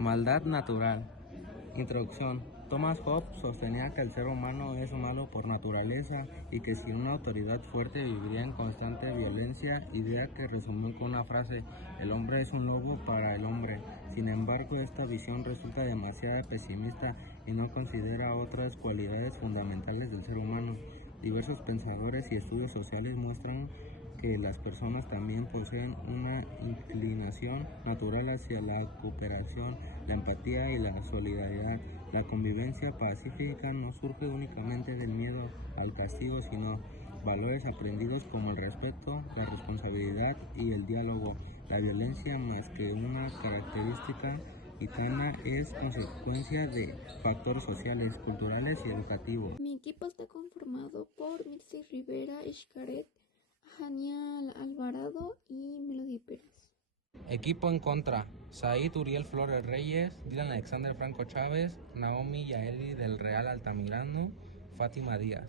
Maldad natural. Introducción. Thomas Hobbes sostenía que el ser humano es malo por naturaleza y que sin una autoridad fuerte viviría en constante violencia, idea que resumió con una frase: el hombre es un lobo para el hombre. Sin embargo, esta visión resulta demasiado pesimista y no considera otras cualidades fundamentales del ser humano. Diversos pensadores y estudios sociales muestran que las personas también poseen una inclinación natural hacia la cooperación, la empatía y la solidaridad. La convivencia pacífica no surge únicamente del miedo al castigo, sino valores aprendidos como el respeto, la responsabilidad y el diálogo. La violencia, más que una característica gitana, es consecuencia de factores sociales, culturales y educativos. Mi equipo está conformado por Mirce Rivera Xcaret, Jania Alvarado y Melody Pérez. Equipo en contra: Said Uriel Flores Reyes, Dylan Alexander Franco Chávez, Naomi Yaeli del Real Altamirano, Fátima Díaz.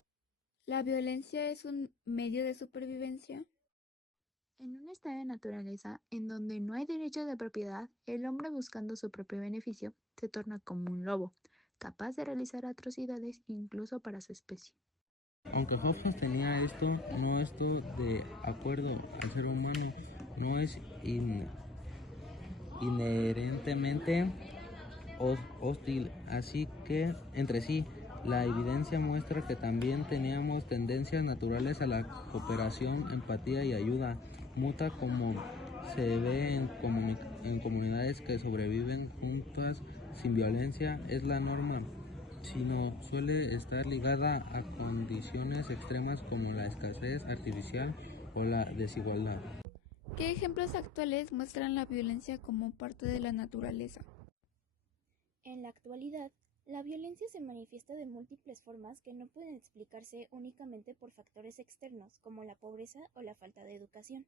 ¿La violencia es un medio de supervivencia? En un estado de naturaleza en donde no hay derechos de propiedad, el hombre, buscando su propio beneficio, se torna como un lobo, capaz de realizar atrocidades incluso para su especie. Aunque Hobbes sostenía esto, de acuerdo al ser humano no es inherentemente hostil, así que entre sí. La evidencia muestra que también teníamos tendencias naturales a la cooperación, empatía y ayuda mutua, como se ve en comunidades que sobreviven juntas sin violencia. Es la norma, sino suele estar ligada a condiciones extremas como la escasez artificial o la desigualdad. ¿Qué ejemplos actuales muestran la violencia como parte de la naturaleza? En la actualidad, la violencia se manifiesta de múltiples formas que no pueden explicarse únicamente por factores externos como la pobreza o la falta de educación.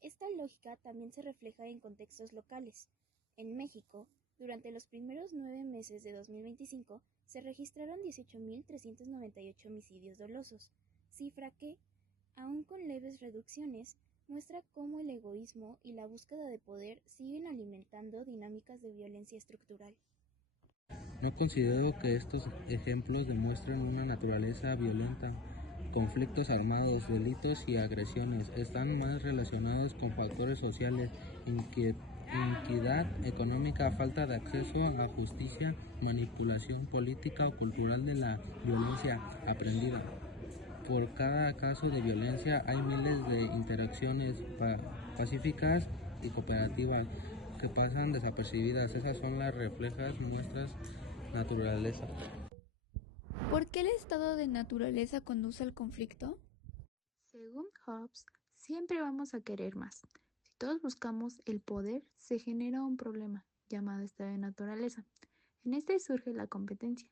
Esta lógica también se refleja en contextos locales. En México, durante los primeros 9 meses de 2025, se registraron 18.398 homicidios dolosos, cifra que, aun con leves reducciones, muestra cómo el egoísmo y la búsqueda de poder siguen alimentando dinámicas de violencia estructural. No considero que estos ejemplos demuestren una naturaleza violenta. Conflictos armados, delitos y agresiones están más relacionados con factores sociales, inequidad económica, falta de acceso a justicia, manipulación política o cultural de la violencia aprendida. Por cada caso de violencia hay miles de interacciones pacíficas y cooperativas que pasan desapercibidas. Esas son las reflejas nuestras naturaleza. ¿Por qué el estado de naturaleza conduce al conflicto? Según Hobbes, siempre vamos a querer más. Si todos buscamos el poder, se genera un problema llamado estado de naturaleza. En este surge la competencia,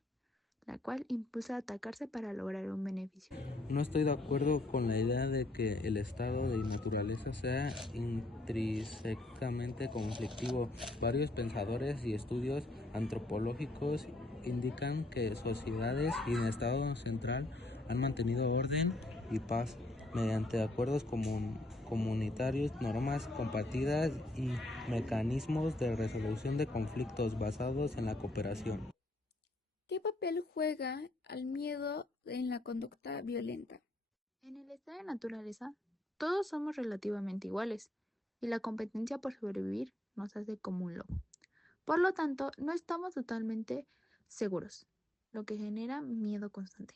la cual impulsa a atacarse para lograr un beneficio. No estoy de acuerdo con la idea de que el estado de naturaleza sea intrínsecamente conflictivo. Varios pensadores y estudios antropológicos indican que sociedades sin estado central han mantenido orden y paz mediante acuerdos comunitarios, normas compartidas y mecanismos de resolución de conflictos basados en la cooperación. ¿Qué papel juega el miedo en la conducta violenta? En el estado de naturaleza, todos somos relativamente iguales y la competencia por sobrevivir nos hace como un lobo. Por lo tanto, no estamos totalmente seguros, lo que genera miedo constante.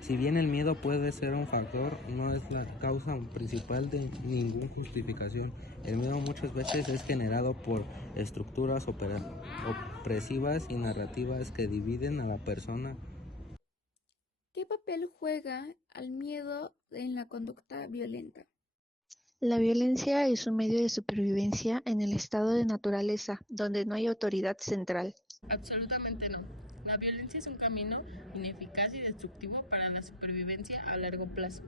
Si bien el miedo puede ser un factor, no es la causa principal de ninguna justificación. El miedo muchas veces es generado por estructuras opresivas y narrativas que dividen a la persona. ¿Qué papel juega el miedo en la conducta violenta? La violencia es un medio de supervivencia en el estado de naturaleza, donde no hay autoridad central. Absolutamente no. La violencia es un camino ineficaz y destructivo para la supervivencia a largo plazo.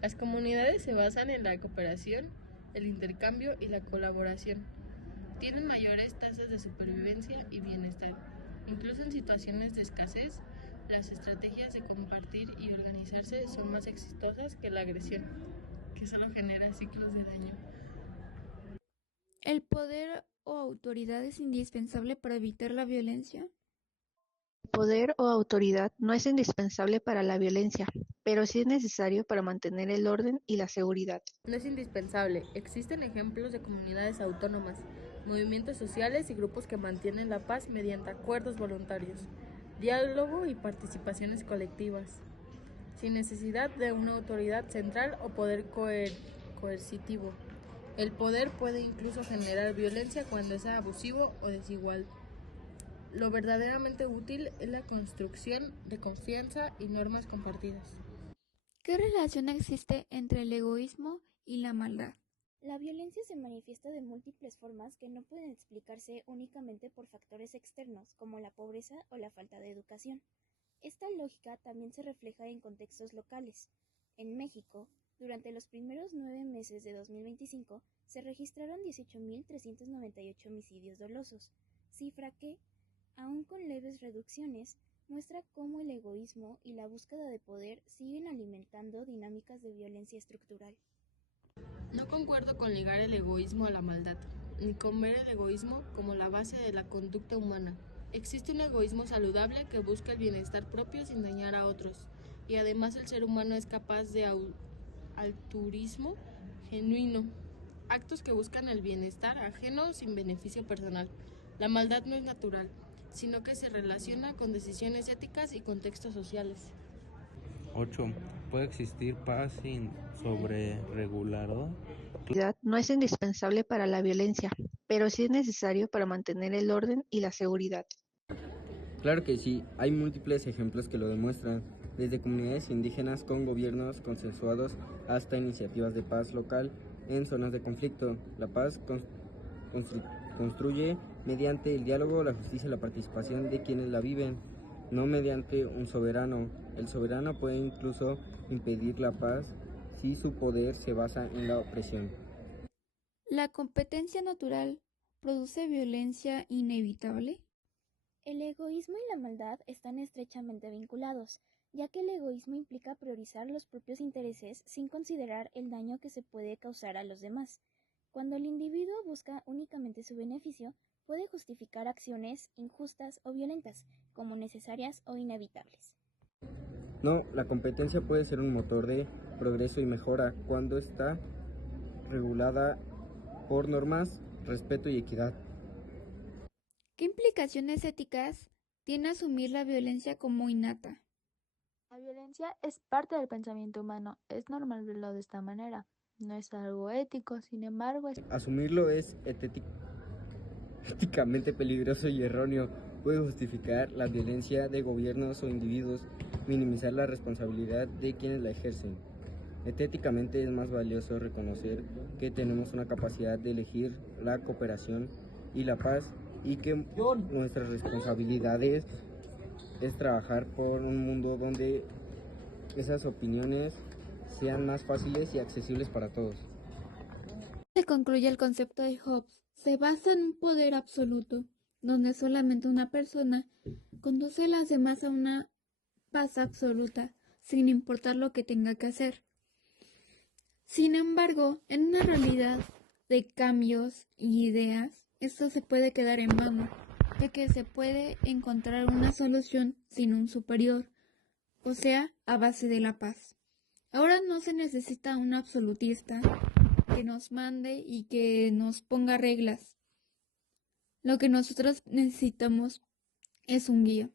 Las comunidades se basan en la cooperación, el intercambio y la colaboración. Tienen mayores tasas de supervivencia y bienestar. Incluso en situaciones de escasez, las estrategias de compartir y organizarse son más exitosas que la agresión, que solo genera ciclos de daño. ¿El poder o autoridad es indispensable para evitar la violencia? El poder o autoridad no es indispensable para la violencia, pero sí es necesario para mantener el orden y la seguridad. No es indispensable. Existen ejemplos de comunidades autónomas, movimientos sociales y grupos que mantienen la paz mediante acuerdos voluntarios, diálogo y participaciones colectivas, sin necesidad de una autoridad central o poder coercitivo. El poder puede incluso generar violencia cuando es abusivo o desigual. Lo verdaderamente útil es la construcción de confianza y normas compartidas. ¿Qué relación existe entre el egoísmo y la maldad? La violencia se manifiesta de múltiples formas que no pueden explicarse únicamente por factores externos como la pobreza o la falta de educación. Esta lógica también se refleja en contextos locales. En México, durante los primeros 9 meses de 2025, se registraron 18.398 homicidios dolosos, cifra que, aun con leves reducciones, muestra cómo el egoísmo y la búsqueda de poder siguen alimentando dinámicas de violencia estructural. No concuerdo con ligar el egoísmo a la maldad, ni con ver el egoísmo como la base de la conducta humana. Existe un egoísmo saludable que busca el bienestar propio sin dañar a otros, y además el ser humano es capaz de altruismo genuino, actos que buscan el bienestar ajeno sin beneficio personal. La maldad no es natural, sino que se relaciona con decisiones éticas y contextos sociales. 8. ¿Puede existir paz sin sobreregulado? La autoridad no es indispensable para la violencia, pero sí es necesario para mantener el orden y la seguridad. Claro que sí, hay múltiples ejemplos que lo demuestran, desde comunidades indígenas con gobiernos consensuados hasta iniciativas de paz local en zonas de conflicto. La paz construye mediante el diálogo, la justicia y la participación de quienes la viven, no mediante un soberano. El soberano puede incluso impedir la paz si su poder se basa en la opresión. ¿La competencia natural produce violencia inevitable? El egoísmo y la maldad están estrechamente vinculados, ya que el egoísmo implica priorizar los propios intereses sin considerar el daño que se puede causar a los demás. Cuando el individuo busca únicamente su beneficio, puede justificar acciones injustas o violentas como necesarias o inevitables. No, la competencia puede ser un motor de progreso y mejora cuando está regulada por normas, respeto y equidad. ¿Qué implicaciones éticas tiene asumir la violencia como innata? La violencia es parte del pensamiento humano, es normal verlo de esta manera. No es algo ético, sin embargo, Asumirlo es éticamente peligroso y erróneo. Puede justificar la violencia de gobiernos o individuos, minimizar la responsabilidad de quienes la ejercen. Éticamente es más valioso reconocer que tenemos una capacidad de elegir la cooperación y la paz y que nuestras responsabilidades es trabajar por un mundo donde esas opiniones sean más fáciles y accesibles para todos. Se concluye el concepto de Hobbes. Se basa en un poder absoluto, donde solamente una persona conduce a las demás a una paz absoluta, sin importar lo que tenga que hacer. Sin embargo, en una realidad de cambios y ideas, esto se puede quedar en vano, de que se puede encontrar una solución sin un superior, o sea, a base de la paz. Ahora no se necesita un absolutista que nos mande y que nos ponga reglas. Lo que nosotros necesitamos es un guía.